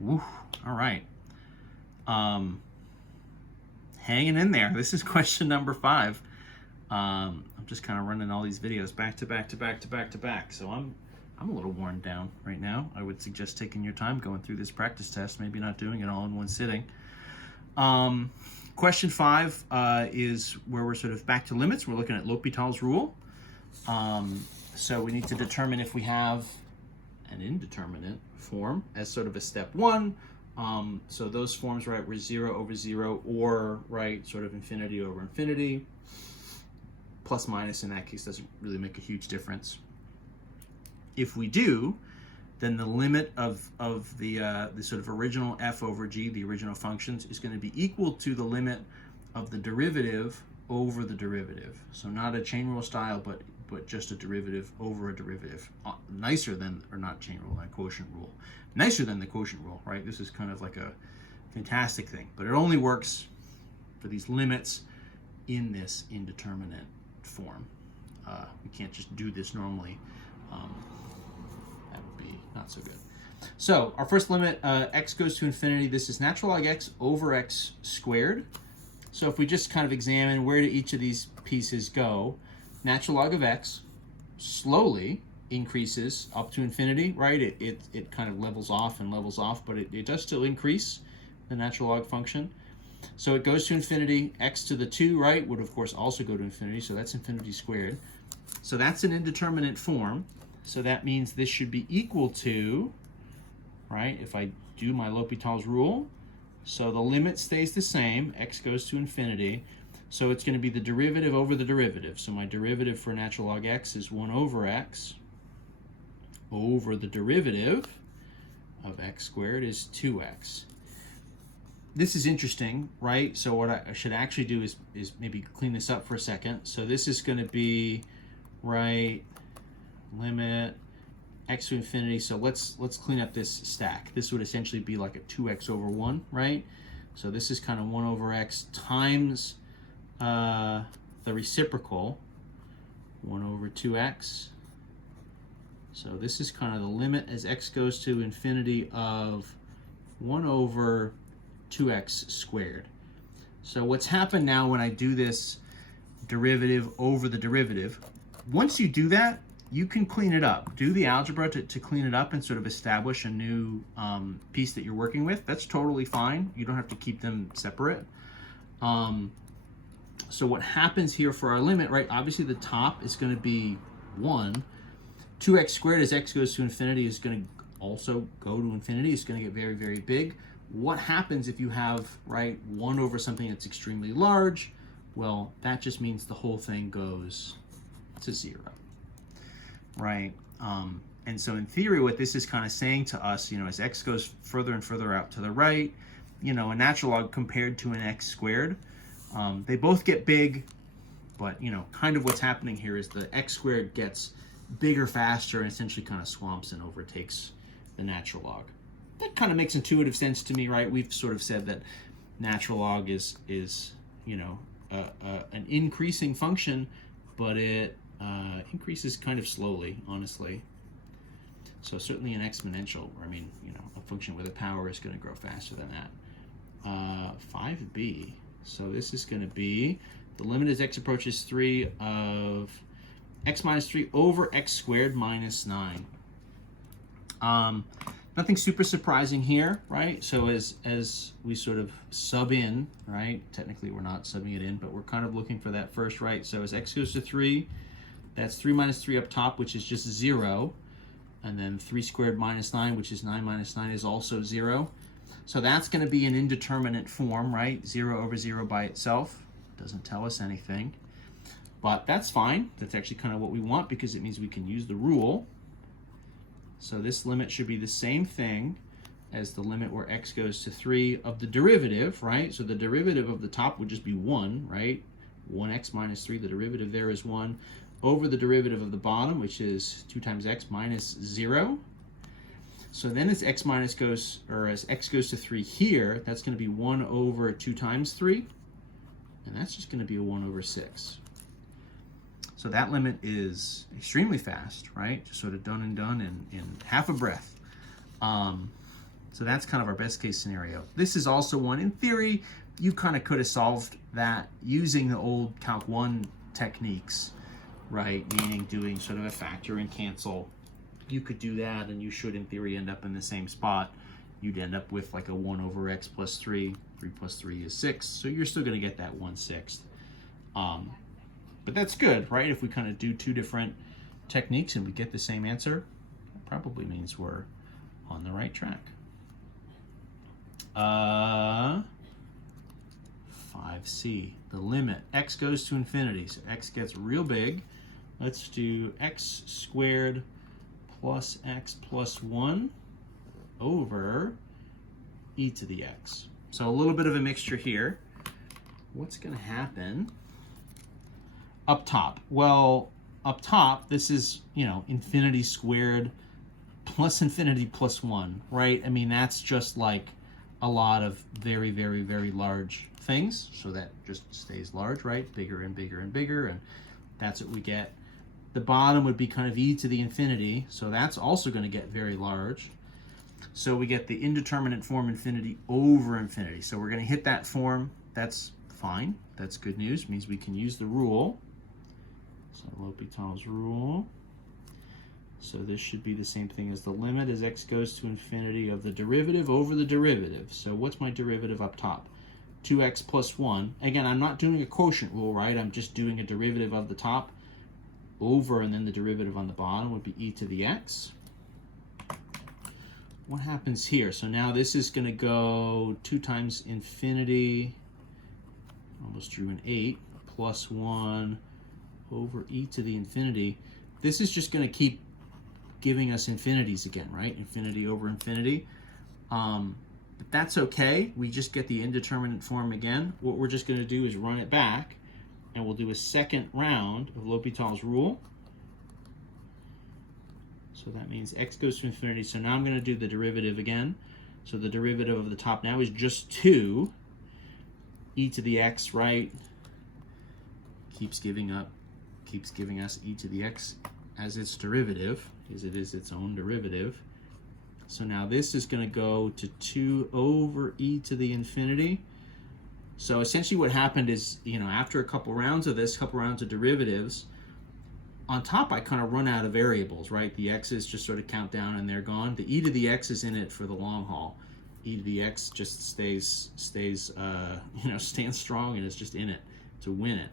Woo. All right. Hanging in there. This is question number 5. I'm just kind of running all these videos back to back to back to back to back. So I'm a little worn down right now. I would suggest taking your time going through this practice test, maybe not doing it all in one sitting. Question 5 is where we're sort of back to limits. We're looking at L'Hopital's rule. So we need to determine if we have an indeterminate form as sort of a step 1. So those forms, right, were 0 over 0 or, right, sort of infinity over infinity. Plus minus in that case doesn't really make a huge difference. If we do, then the limit of the sort of original f over g, the original functions, is going to be equal to the limit of the derivative over the derivative. So not a chain rule style, but just a derivative over a derivative. Nicer than, or not chain rule, not quotient rule. Nicer than the quotient rule, right? This is kind of like a fantastic thing, but it only works for these limits in this indeterminate form. We can't just do this normally. That would be not so good. So our first limit, x goes to infinity. This is natural log x over x squared. So if we just kind of examine where do each of these pieces go, natural log of x slowly increases up to infinity, right? It kind of levels off and levels off, but it does still increase, the natural log function. So it goes to infinity. X to the 2, right, would of course also go to infinity, so that's infinity squared. So that's an indeterminate form. So that means this should be equal to, right, if I do my L'Hopital's rule, so the limit stays the same, x goes to infinity, so it's going to be the derivative over the derivative. So my derivative for natural log x is 1 over x over the derivative of x squared is 2x. This is interesting, right? So what I should actually do is maybe clean this up for a second. So this is going to be, right, limit x to infinity. So let's clean up this stack. This would essentially be like a 2x over 1, right? So this is kind of 1 over x times the reciprocal, 1 over 2x. So this is kind of the limit as x goes to infinity of 1 over 2x squared. So what's happened now when I do this derivative over the derivative, once you do that, you can clean it up. Do the algebra to clean it up and sort of establish a new piece that you're working with. That's totally fine. You don't have to keep them separate. So what happens here for our limit, right? Obviously the top is going to be 1. 2x squared as x goes to infinity is going to also go to infinity. It's going to get very, very big. What happens if you have, right, 1 over something that's extremely large? Well, that just means the whole thing goes to 0, right? And so in theory, what this is kind of saying to us, you know, as x goes further and further out to the right, you know, a natural log compared to an x squared, they both get big, but, you know, kind of what's happening here is the x squared gets bigger faster and essentially kind of swamps and overtakes the natural log. That kind of makes intuitive sense to me, right? We've sort of said that natural log is you know, an increasing function, but it increases kind of slowly, honestly. So certainly an exponential, I mean, you know, a function with a power is going to grow faster than that. 5b. So this is going to be the limit as x approaches 3 of x minus 3 over x squared minus 9. Nothing super surprising here, right? So as we sort of sub in, right? Technically we're not subbing it in, but we're kind of looking for that first, right? So as x goes to 3, that's 3 minus 3 up top, which is just 0. And then 3 squared minus 9, which is 9 minus 9, is also 0. So that's going to be an indeterminate form, right? 0 over 0 by itself. Doesn't tell us anything. But that's fine. That's actually kind of what we want because it means we can use the rule. So this limit should be the same thing as the limit where x goes to 3 of the derivative, right? So the derivative of the top would just be 1, right? 1x minus 3, the derivative there is 1, over the derivative of the bottom, which is 2 times x minus 0. So then as x goes to 3 here, that's going to be 1 over 2 times 3. And that's just going to be a 1 over 6. So that limit is extremely fast, right? Just sort of done and done in half a breath. So that's kind of our best case scenario. This is also one, in theory, you kind of could have solved that using the old Calc 1 techniques, right? Meaning doing sort of a factor and cancel. You could do that and you should, in theory, end up in the same spot. You'd end up with like a 1 over x plus 3. 3 plus 3 is 6. So you're still going to get that 1/6. But that's good, right? If we kind of do two different techniques and we get the same answer, that probably means we're on the right track. 5C, the limit. X goes to infinity, so x gets real big. Let's do x squared plus x plus 1 over e to the x. So a little bit of a mixture here. What's going to happen up top? Well, up top, this is, infinity squared plus infinity plus 1, right? I mean, that's just like a lot of very, very, very large things. So that just stays large, right? Bigger and bigger and bigger, and that's what we get. The bottom would be kind of e to the infinity, so that's also going to get very large. So we get the indeterminate form infinity over infinity. So we're going to hit that form. That's fine. That's good news. It means we can use the rule. So L'Hopital's rule. So this should be the same thing as the limit as x goes to infinity of the derivative over the derivative. So what's my derivative up top? 2x plus 1. Again, I'm not doing a quotient rule, right? I'm just doing a derivative of the top over, and then the derivative on the bottom would be e to the x. What happens here? So now this is going to go 2 times infinity, almost drew an 8, plus 1 over e to the infinity. This is just going to keep giving us infinities again, right? Infinity over infinity. But that's okay. We just get the indeterminate form again. What we're just going to do is run it back, and we'll do a second round of L'Hopital's rule. So that means x goes to infinity. So now I'm going to do the derivative again. So the derivative of the top now is just 2. E to the x, right? Keeps giving us e to the x as its derivative, because it is its own derivative. So now this is going to go to 2 over e to the infinity. So essentially what happened is, after a couple rounds of this, couple rounds of derivatives, on top I kind of run out of variables, right? The x's just sort of count down and they're gone. The e to the x is in it for the long haul. E to the x just stays stands strong, and it's just in it to win it.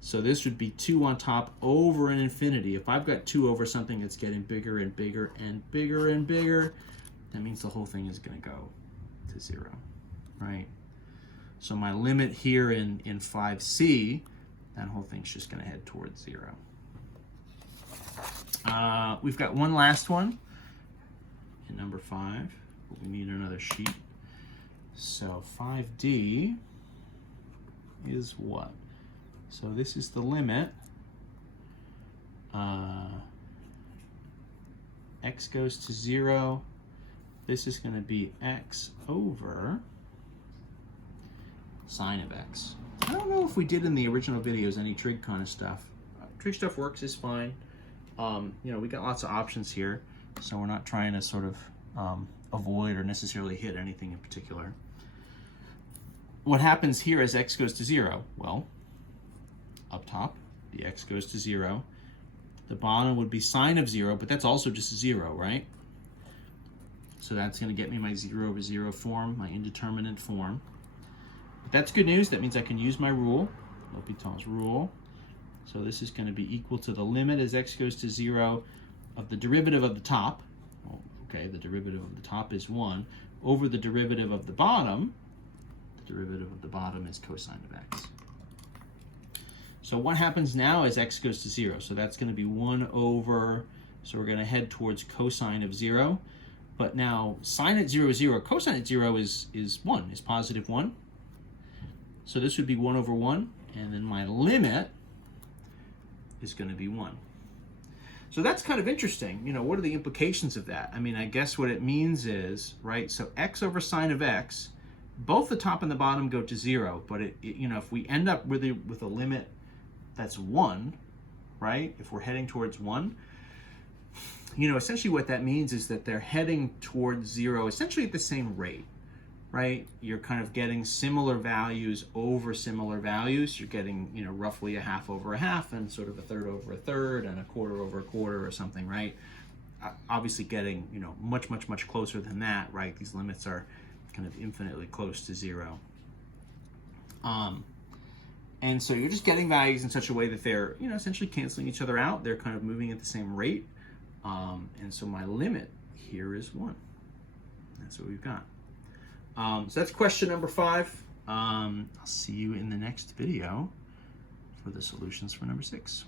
So this would be 2 on top over an infinity. If I've got 2 over something that's getting bigger and bigger and bigger and bigger, that means the whole thing is going to go to 0, right? So my limit here in 5C, that whole thing's just going to head towards 0. We've got one last one in number 5, but we need another sheet. So 5D is what? So this is the limit. X goes to 0. This is going to be x over sine of x. I don't know if we did in the original videos any trig kind of stuff. Trig stuff works, is fine. We got lots of options here, so we're not trying to sort of avoid or necessarily hit anything in particular. What happens here as x goes to 0? Well, up top, the x goes to 0. The bottom would be sine of 0, but that's also just 0, right? So that's going to get me my 0 over 0 form, my indeterminate form. But that's good news. That means I can use my rule, L'Hopital's rule. So this is going to be equal to the limit as x goes to 0 of the derivative of the top. Well, okay, the derivative of the top is 1 over the derivative of the bottom. The derivative of the bottom is cosine of x. So what happens now as x goes to 0? So that's going to be 1 over, so we're going to head towards cosine of 0. But now sine at 0 is 0. Cosine at 0 is 1, is positive 1. So this would be 1 over 1. And then my limit is going to be 1. So that's kind of interesting. What are the implications of that? I mean, I guess what it means is, right, so x over sine of x, both the top and the bottom go to 0. But, if we end up with a limit that's 1, right, if we're heading towards 1, essentially what that means is that they're heading towards zero, essentially at the same rate, right? You're kind of getting similar values over similar values. You're getting, roughly a half over a half and sort of a third over a third and a quarter over a quarter or something, right? Obviously getting, much, much, much closer than that, right? These limits are kind of infinitely close to zero. And so you're just getting values in such a way that they're, essentially canceling each other out. They're kind of moving at the same rate. And so my limit here is 1. That's what we've got. So that's question number 5. I'll see you in the next video for the solutions for number 6.